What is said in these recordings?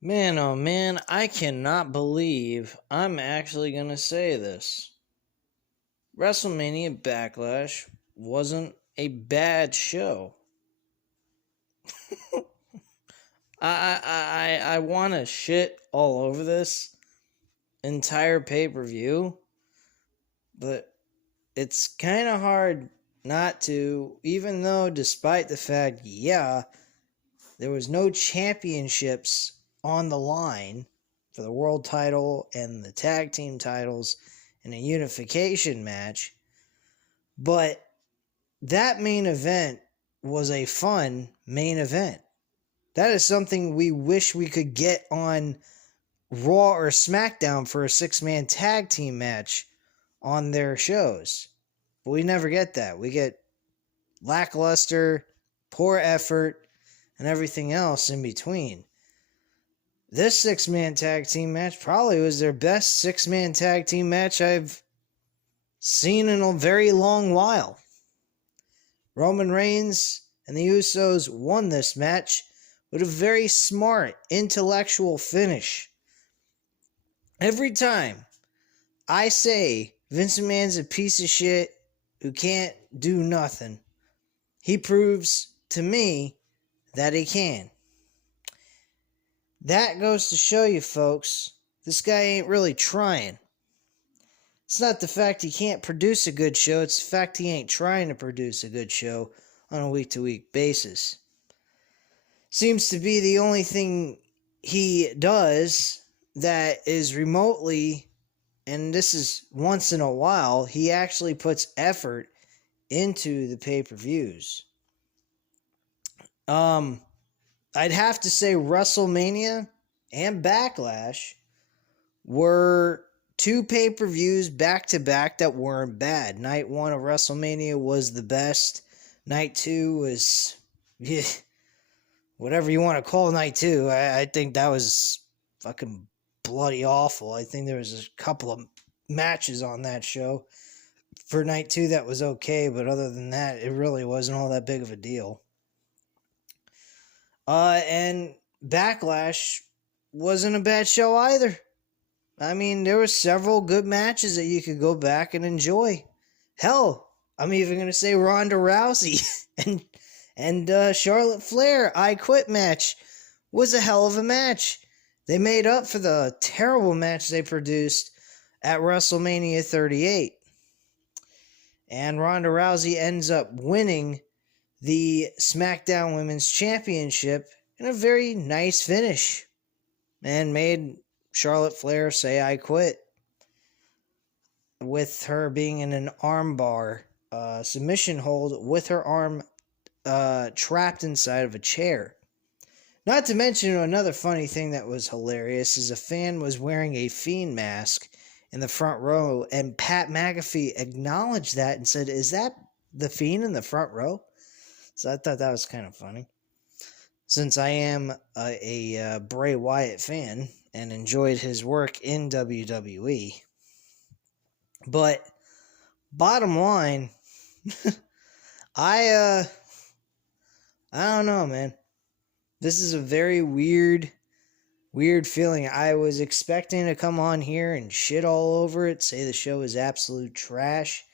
Man, oh man, I cannot believe I'm actually going to say this. WrestleMania Backlash wasn't a bad show. I want to shit all over this entire pay per view, but it's kind of hard not to, even though, despite the fact, yeah, there was no championships on the line for the world title and the tag team titles in a unification match. But that main event was a fun main event. That is something we wish we could get on Raw or SmackDown for a 6-man tag team match on their shows. But we never get that. We get lackluster, poor effort, and everything else in between. This 6-man tag team match probably was their best 6-man tag team match I've seen in a very long while. Roman Reigns and the Usos won this match with a very smart, intellectual finish. Every time I say Vince McMahon's a piece of shit who can't do nothing, he proves to me that he can. That goes to show you, folks, this guy ain't really trying. It's not the fact he can't produce a good show, it's the fact he ain't trying to produce a good show on a week-to-week basis. Seems to be the only thing he does that is remotely, and this is once in a while, he actually puts effort into the pay-per-views. I'd have to say WrestleMania and Backlash were two pay-per-views back-to-back that weren't bad. Night 1 of WrestleMania was the best. Night 2 was, whatever you want to call Night 2. I think that was fucking bloody awful. I think there was a couple of matches on that show for Night 2 that was okay, but other than that, it really wasn't all that big of a deal. And Backlash wasn't a bad show either. I mean, there were several good matches that you could go back and enjoy. Hell, I'm even going to say Ronda Rousey and Charlotte Flair I Quit match was a hell of a match. They made up for the terrible match they produced at WrestleMania 38. And Ronda Rousey ends up winning the SmackDown Women's Championship in a very nice finish and made Charlotte Flair say I quit, with her being in an armbar submission hold with her arm trapped inside of a chair. Not to mention, another funny thing that was hilarious is a fan was wearing a Fiend mask in the front row, and Pat McAfee acknowledged that and said, "Is that the Fiend in the front row?" So I thought that was kind of funny. Since I am a Bray Wyatt fan and enjoyed his work in WWE. But bottom line, I don't know, man. This is a very weird feeling. I was expecting to come on here and shit all over it, say the show is absolute trash.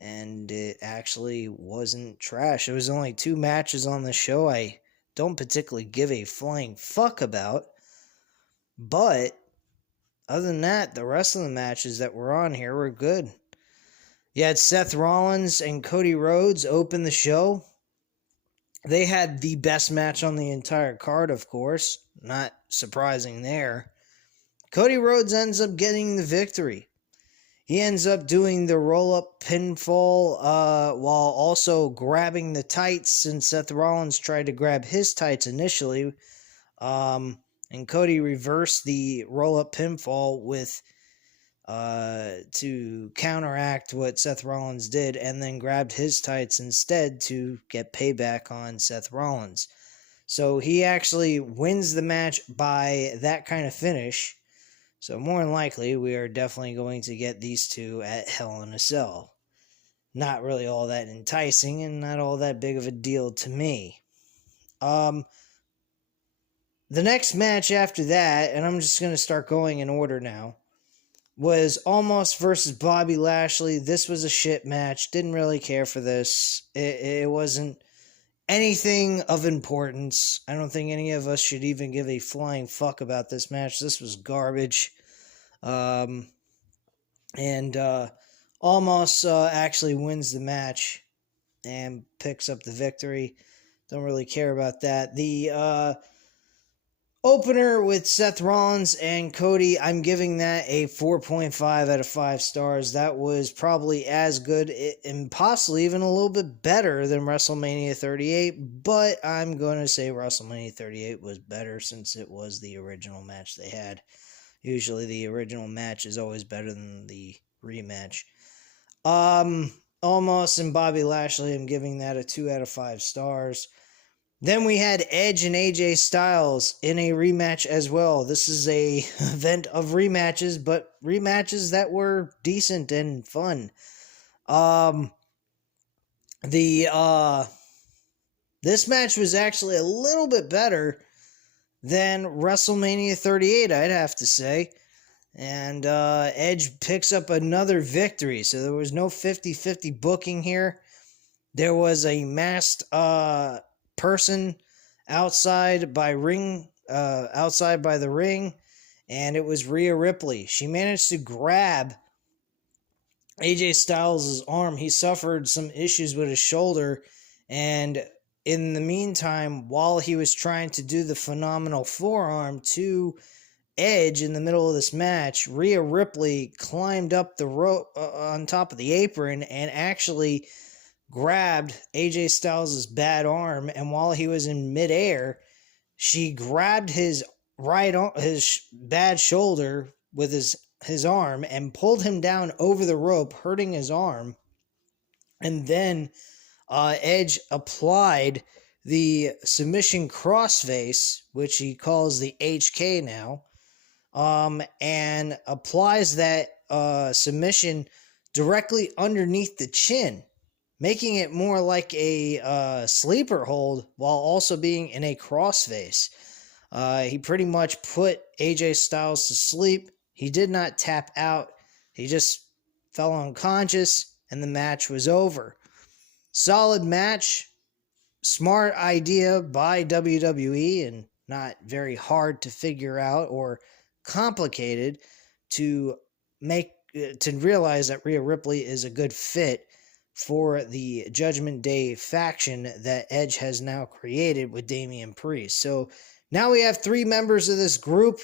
And it actually wasn't trash. There was only 2 matches on the show I don't particularly give a flying fuck about. But other than that, the rest of the matches that were on here were good. You had Seth Rollins and Cody Rhodes open the show. They had the best match on the entire card, of course. Not surprising there. Cody Rhodes ends up getting the victory. He ends up doing the roll-up pinfall while also grabbing the tights, and Seth Rollins tried to grab his tights initially. And Cody reversed the roll-up pinfall with to counteract what Seth Rollins did, and then grabbed his tights instead to get payback on Seth Rollins. So he actually wins the match by that kind of finish. So more than likely, we are definitely going to get these two at Hell in a Cell. Not really all that enticing and not all that big of a deal to me. The next match after that, and I'm just going to start going in order now, was Almost versus Bobby Lashley. This was a shit match. Didn't really care for this. It wasn't anything of importance. I don't think any of us should even give a flying fuck about this match. This was garbage. And Almost actually wins the match and picks up the victory. Don't really care about that. The opener with Seth Rollins and Cody, I'm giving that a 4.5 out of 5 stars. That was probably as good and possibly even a little bit better than WrestleMania 38, but I'm going to say WrestleMania 38 was better since it was the original match they had. Usually the original match is always better than the rematch. Almost and Bobby Lashley, I'm giving that a 2 out of 5 stars. Then we had Edge and AJ Styles in a rematch as well. This is a event of rematches, but rematches that were decent and fun. This match was actually a little bit better than WrestleMania 38, I'd have to say. And Edge picks up another victory. So there was no 50-50 booking here. There was a masked person outside by the ring, and it was Rhea Ripley. She managed to grab AJ Styles' arm. He suffered some issues with his shoulder, and in the meantime, while he was trying to do the phenomenal forearm to Edge in the middle of this match, Rhea Ripley climbed up the rope on top of the apron and actually grabbed AJ Styles' bad arm, and while he was in midair, she grabbed his bad shoulder with his arm and pulled him down over the rope, hurting his arm. And then Edge applied the submission crossface, which he calls the HK now, and applies that submission directly underneath the chin, making it more like a sleeper hold while also being in a crossface. He pretty much put AJ Styles to sleep. He did not tap out. He just fell unconscious, and the match was over. Solid match. Smart idea by WWE, and not very hard to figure out or complicated to realize that Rhea Ripley is a good fit for the Judgment Day faction that Edge has now created with Damian Priest. So now we have 3 members of this group.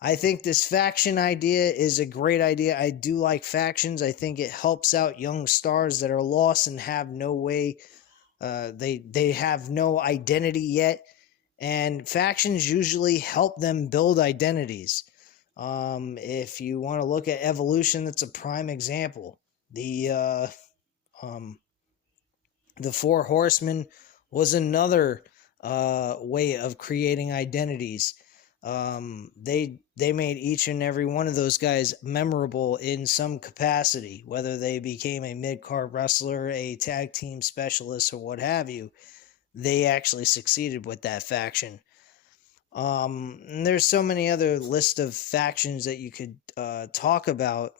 I think this faction idea is a great idea. I do like factions. I think it helps out young stars that are lost and have no way, they have no identity yet. And factions usually help them build identities. If you want to look at Evolution, that's a prime example. The 4 Horsemen was another way of creating identities. They made each and every one of those guys memorable in some capacity, whether they became a mid-card wrestler, a tag team specialist, or what have you. They actually succeeded with that faction. And there's so many other list of factions that you could talk about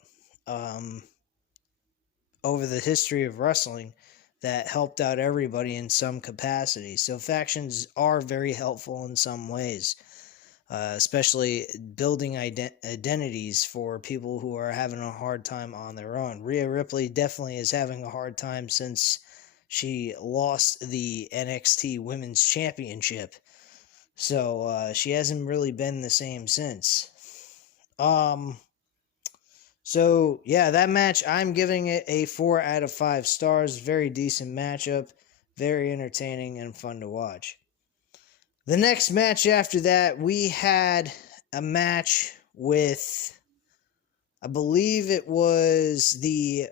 over the history of wrestling that helped out everybody in some capacity. So factions are very helpful in some ways, especially building identities for people who are having a hard time on their own. Rhea Ripley definitely is having a hard time since she lost the NXT Women's Championship. So she hasn't really been the same since. So, yeah, that match, I'm giving it a 4 out of 5 stars. Very decent matchup. Very entertaining and fun to watch. The next match after that, we had a match with, I believe it was the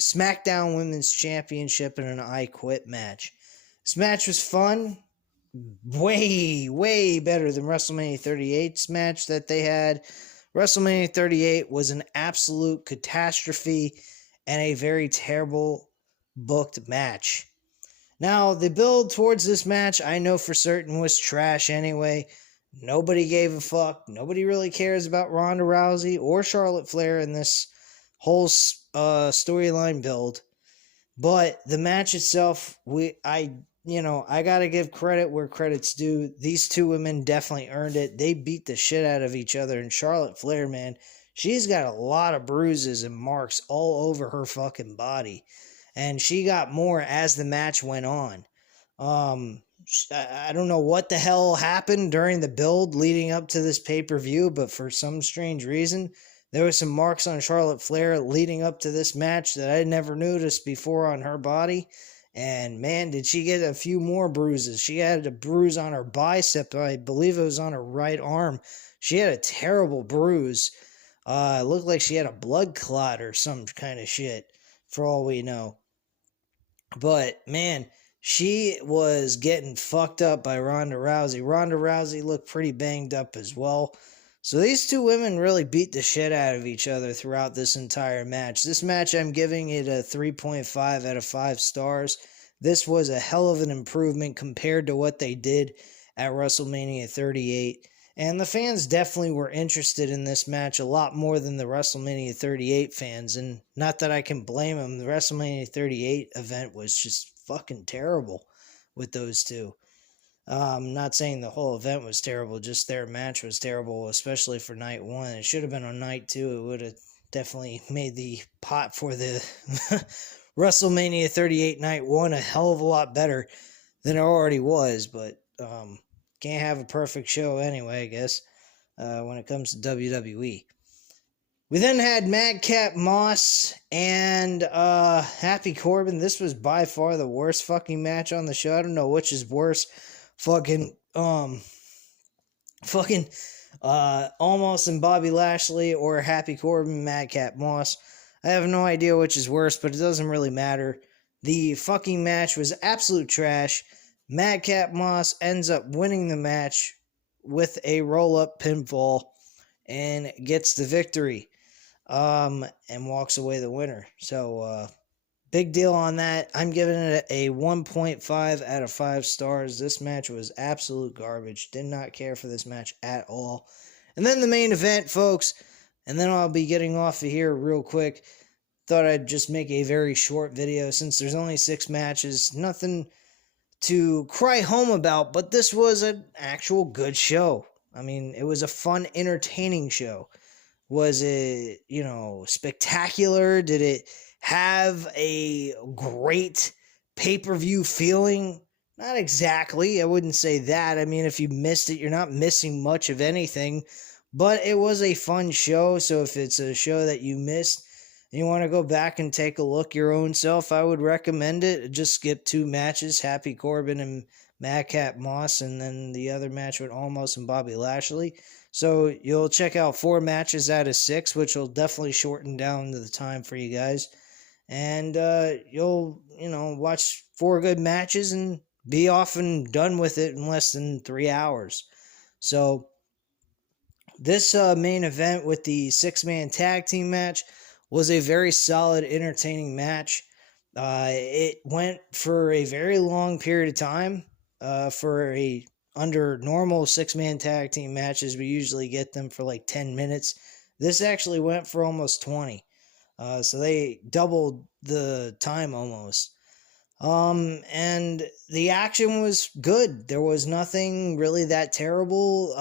SmackDown Women's Championship in an I Quit match. This match was fun. Way, way better than WrestleMania 38's match that they had. WrestleMania 38 was an absolute catastrophe and a very terrible booked match. Now, the build towards this match, I know for certain was trash anyway. Nobody gave a fuck. Nobody really cares about Ronda Rousey or Charlotte Flair in this whole storyline build. But the match itself, I gotta give credit where credit's due. These two women definitely earned it. They beat the shit out of each other. And Charlotte Flair, man, she's got a lot of bruises and marks all over her fucking body. And she got more as the match went on. I don't know what the hell happened during the build leading up to this pay-per-view, but for some strange reason, there was some marks on Charlotte Flair leading up to this match that I never noticed before on her body. And man, did she get a few more bruises. She had a bruise on her bicep. I believe it was on her right arm. She had a terrible bruise. It looked like she had a blood clot or some kind of shit, for all we know. But man, she was getting fucked up by Ronda Rousey. Ronda Rousey looked pretty banged up as well. So these two women really beat the shit out of each other throughout this entire match. This match, I'm giving it a 3.5 out of 5 stars. This was a hell of an improvement compared to what they did at WrestleMania 38. And the fans definitely were interested in this match a lot more than the WrestleMania 38 fans. And not that I can blame them. The WrestleMania 38 event was just fucking terrible with those two. I'm not saying the whole event was terrible, just their match was terrible, especially for night one. It should have been on night two. It would have definitely made the pot for the WrestleMania 38 night one a hell of a lot better than it already was, but can't have a perfect show anyway, I guess, when it comes to WWE. We then had Madcap Moss and Happy Corbin. This was by far the worst fucking match on the show. I don't know which is worse. Fucking Almost and Bobby Lashley or Happy Corbin, Madcap Moss. I have no idea which is worse, but it doesn't really matter. The fucking match was absolute trash. Madcap Moss ends up winning the match with a roll-up pinfall and gets the victory, and walks away the winner. So, big deal on that. I'm giving it a 1.5 out of 5 stars. This match was absolute garbage. Did not care for this match at all. And then the main event, folks. And then I'll be getting off of here real quick. Thought I'd just make a very short video since there's only 6 matches. Nothing to cry home about, but this was an actual good show. I mean, it was a fun, entertaining show. Was it, spectacular? Did it have a great pay-per-view feeling? Not exactly. I wouldn't say that. I mean, if you missed it, you're not missing much of anything. But it was a fun show, so if it's a show that you missed and you want to go back and take a look your own self, I would recommend it. Just skip 2 matches, Happy Corbin and Madcap Moss, and then the other match with Almost and Bobby Lashley. So you'll check out 4 matches out of 6, which will definitely shorten down the time for you guys. And you'll, watch 4 good matches and be off and done with it in less than 3 hours. So this main event with the 6-man tag team match was a very solid, entertaining match. It went for a very long period of time. Under normal 6-man tag team matches, we usually get them for like 10 minutes. This actually went for almost 20. So they doubled the time almost. And the action was good. There was nothing really that terrible.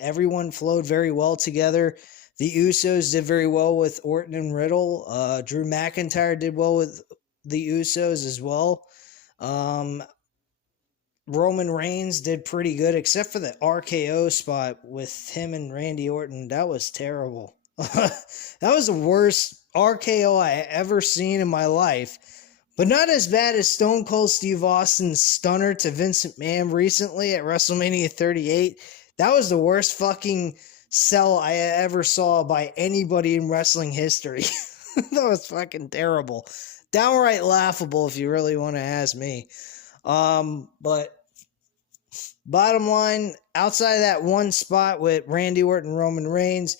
Everyone flowed very well together. The Usos did very well with Orton and Riddle. Drew McIntyre did well with the Usos as well. Roman Reigns did pretty good, except for the RKO spot with him and Randy Orton. That was terrible. That was the worst RKO I ever seen in my life. But not as bad as Stone Cold Steve Austin's stunner to Vince McMahon recently at WrestleMania 38. That was the worst fucking sell I ever saw by anybody in wrestling history. That was fucking terrible. Downright laughable if you really want to ask me. But bottom line, outside of that one spot with Randy Orton and Roman Reigns,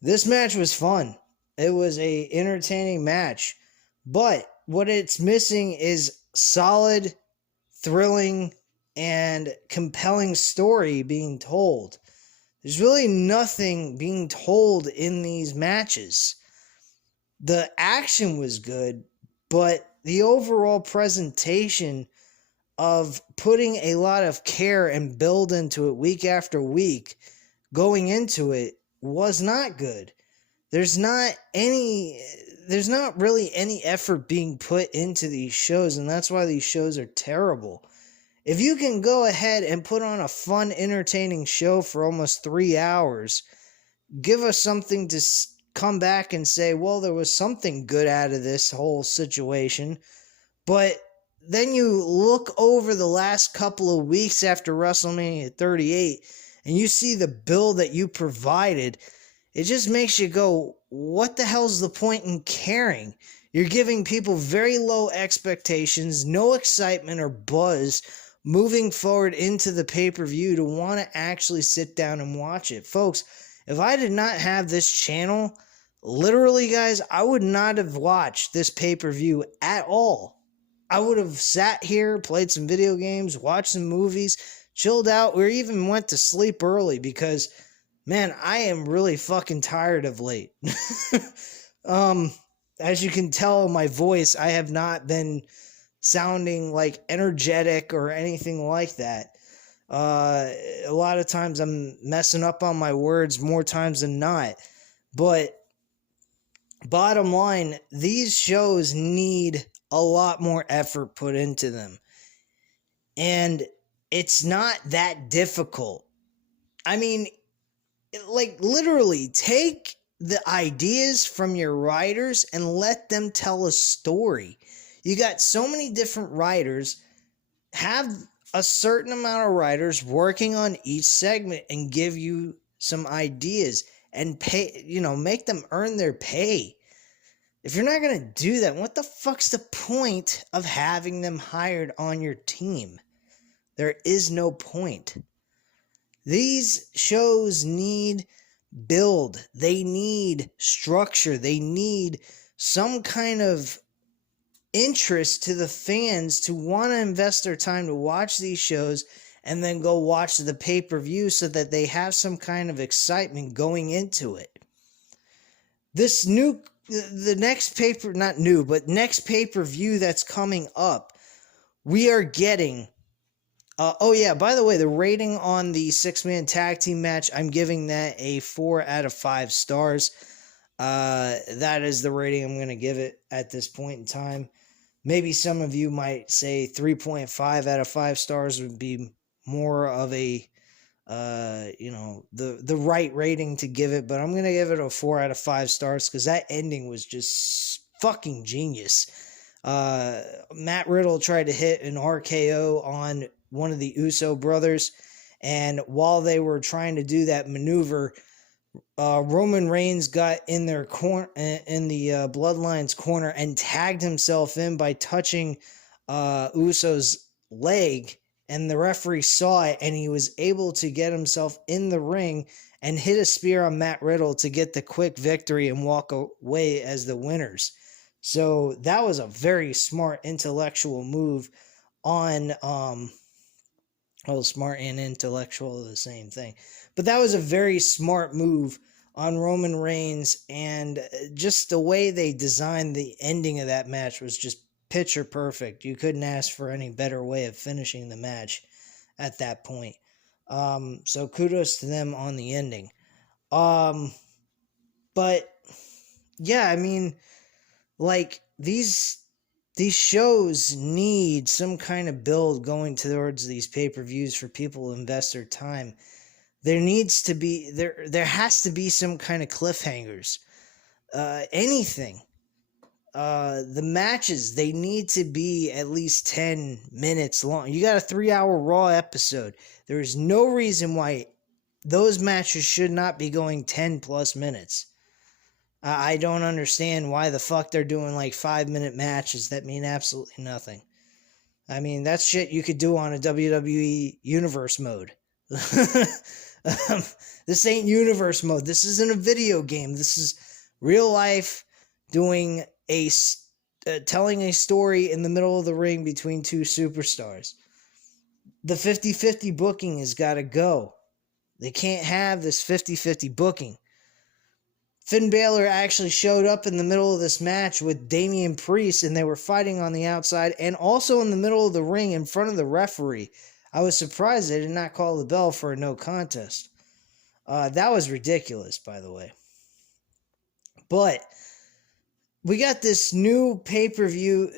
this match was fun. It was a entertaining match. But what it's missing is solid, thrilling, and compelling story being told. There's really nothing being told in these matches. The action was good, but the overall presentation of putting a lot of care and build into it week after week going into it was not good. There's not really any effort being put into these shows, and that's why these shows are terrible. If you can go ahead and put on a fun, entertaining show for almost 3 hours, give us something to come back and say, well, there was something good out of this whole situation. But then you look over the last couple of weeks after WrestleMania 38 and you see the build that you provided. It just makes you go, what the hell's the point in caring? You're giving people very low expectations, no excitement or buzz moving forward into the pay-per-view to want to actually sit down and watch it. Folks, if I did not have this channel, literally, guys, I would not have watched this pay-per-view at all. I would have sat here, played some video games, watched some movies, chilled out, or even went to sleep early because, man, I am really fucking tired of late. As you can tell in my voice, I have not been sounding like energetic or anything like that. A lot of times I'm messing up on my words more times than not. But bottom line, these shows need a lot more effort put into them. And it's not that difficult. I mean, like, literally, take the ideas from your writers and let them tell a story. You got so many different writers. Have a certain amount of writers working on each segment and give you some ideas and pay, make them earn their pay. If you're not going to do that, what the fuck's the point of having them hired on your team? There is no point. These shows need build. They need structure. They need some kind of interest to the fans to want to invest their time to watch these shows and then go watch the pay-per-view so that they have some kind of excitement going into it. Next pay-per-view that's coming up, we are getting by the way, the rating on the 6-man tag team match, I'm giving that a 4 out of 5 stars. That is the rating I'm going to give it at this point in time. Maybe some of you might say 3.5 out of 5 stars would be more of a, the right rating to give it, but I'm going to give it a 4 out of 5 stars because that ending was just fucking genius. Matt Riddle tried to hit an RKO on one of the Uso brothers, and while they were trying to do that maneuver, Roman Reigns got in their in the Bloodline's corner and tagged himself in by touching Uso's leg, and the referee saw it, and he was able to get himself in the ring and hit a spear on Matt Riddle to get the quick victory and walk away as the winners. So that was a very smart intellectual move on smart and intellectual are the same thing. But that was a very smart move on Roman Reigns, and just the way they designed the ending of that match was just picture perfect. You couldn't ask for any better way of finishing the match at that point. So kudos to them on the ending. But yeah, I mean, like, these shows need some kind of build going towards these pay-per-views for people to invest their time. There has to be some kind of cliffhangers. Anything. The matches, they need to be at least 10 minutes long. You got a 3-hour Raw episode. There is no reason why those matches should not be going 10 plus minutes. I don't understand why the fuck they're doing like 5-minute matches that mean absolutely nothing. I mean, that's shit you could do on a WWE Universe mode. This ain't Universe mode. This isn't a video game. This is real life doing telling a story in the middle of the ring between two superstars. The 50-50 booking has got to go. They can't have this 50-50 booking. Finn Balor actually showed up in the middle of this match with Damian Priest, and they were fighting on the outside and also in the middle of the ring in front of the referee. I was surprised they did not call the bell for a no contest. That was ridiculous, by the way. But we got this new pay-per-view.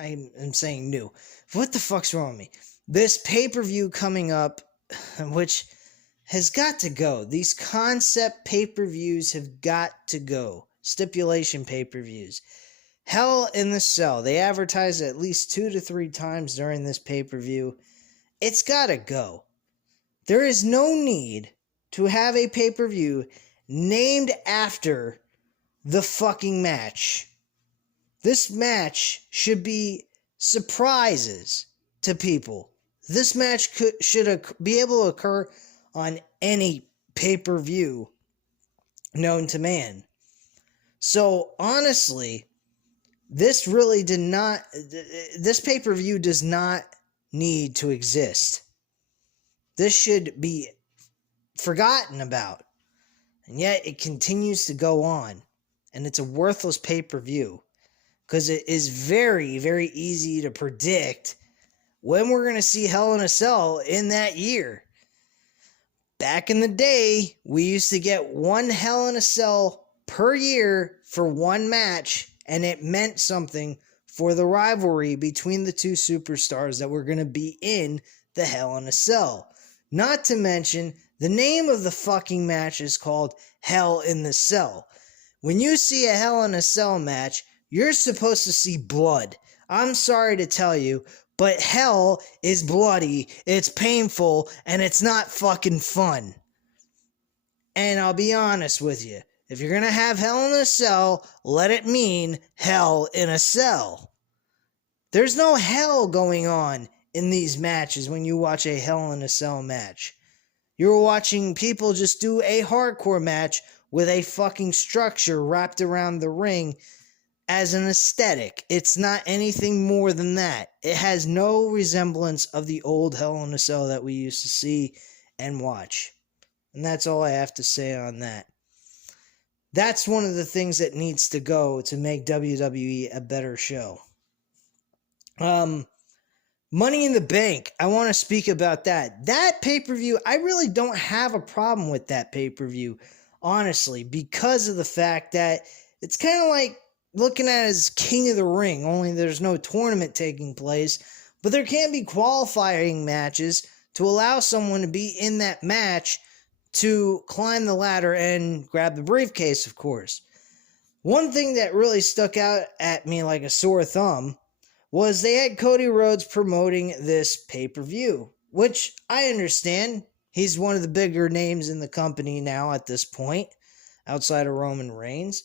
I'm saying new. What the fuck's wrong with me? This pay-per-view coming up, which has got to go. These concept pay-per-views have got to go. Stipulation pay-per-views. Hell in the Cell. They advertised at least 2 to 3 times during this pay-per-view. It's got to go. There is no need to have a pay-per-view named after the fucking match. This match should be surprises to people. This match should be able to occur on any pay-per-view known to man. So honestly, this pay-per-view does not need to exist. This should be forgotten about. And yet it continues to go on. And it's a worthless pay-per-view. Because it is very, very easy to predict when we're going to see Hell in a Cell in that year. Back in the day, we used to get one Hell in a Cell per year for one match, and it meant something for the rivalry between the two superstars that were going to be in the Hell in a Cell. Not to mention, the name of the fucking match is called Hell in the Cell. When you see a Hell in a Cell match, you're supposed to see blood. I'm sorry to tell you, but hell is bloody, it's painful, and it's not fucking fun. And I'll be honest with you. If you're gonna have Hell in a Cell, let it mean Hell in a Cell. There's no hell going on in these matches when you watch a Hell in a Cell match. You're watching people just do a hardcore match with a fucking structure wrapped around the ring as an aesthetic. It's not anything more than that. It has no resemblance of the old Hell in a Cell that we used to see and watch. And that's all I have to say on that. That's one of the things that needs to go to make WWE a better show. Money in the Bank. I want to speak about that. That pay-per-view, I really don't have a problem with that pay-per-view, honestly, because of the fact that it's kind of like looking at it as King of the Ring, only there's no tournament taking place, but there can be qualifying matches to allow someone to be in that match to climb the ladder and grab the briefcase, of course. One thing that really stuck out at me like a sore thumb was they had Cody Rhodes promoting this pay-per-view, which I understand. He's one of the bigger names in the company now at this point, outside of Roman Reigns.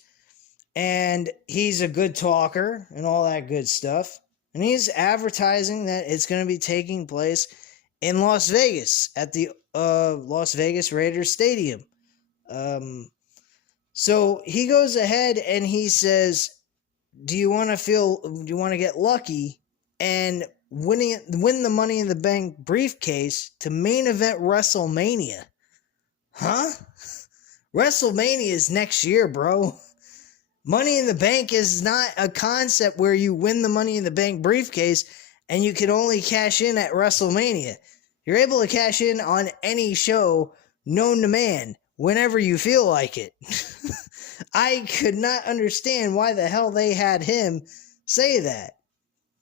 And he's a good talker and all that good stuff. And he's advertising that it's going to be taking place in Las Vegas at the Las Vegas Raiders Stadium. So he goes ahead and he says, do you want to get lucky and win the Money in the Bank briefcase to main event WrestleMania? Huh? WrestleMania is next year, bro. Money in the Bank is not a concept where you win the Money in the Bank briefcase and you can only cash in at WrestleMania. You're able to cash in on any show known to man whenever you feel like it. I could not understand why the hell they had him say that.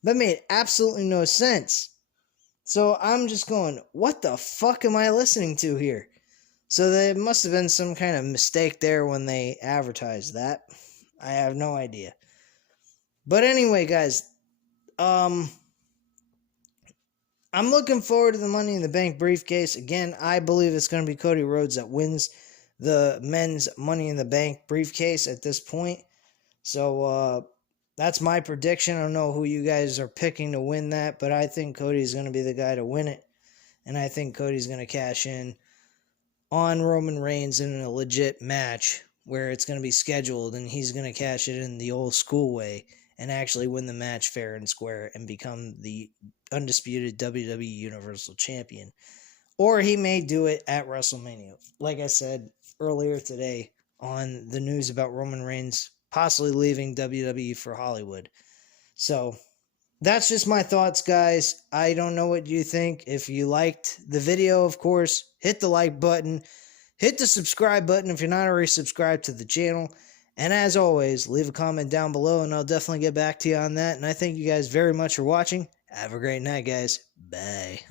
That made absolutely no sense. So I'm just going, what the fuck am I listening to here? So there must have been some kind of mistake there when they advertised that. I have no idea. But anyway, guys, I'm looking forward to the Money in the Bank briefcase. Again, I believe it's going to be Cody Rhodes that wins the men's Money in the Bank briefcase at this point. So that's my prediction. I don't know who you guys are picking to win that, but I think Cody's going to be the guy to win it. And I think Cody's going to cash in on Roman Reigns in a legit match where it's going to be scheduled, and he's going to cash it in the old school way and actually win the match fair and square and become the undisputed WWE Universal Champion. or he may do it at WrestleMania. Like I said earlier today on the news about Roman Reigns possibly leaving WWE for Hollywood. So that's just my thoughts, guys. I don't know what you think. If you liked the video, of course, hit the like button. Hit the subscribe button if you're not already subscribed to the channel. And as always, leave a comment down below and I'll definitely get back to you on that. And I thank you guys very much for watching. Have a great night, guys. Bye.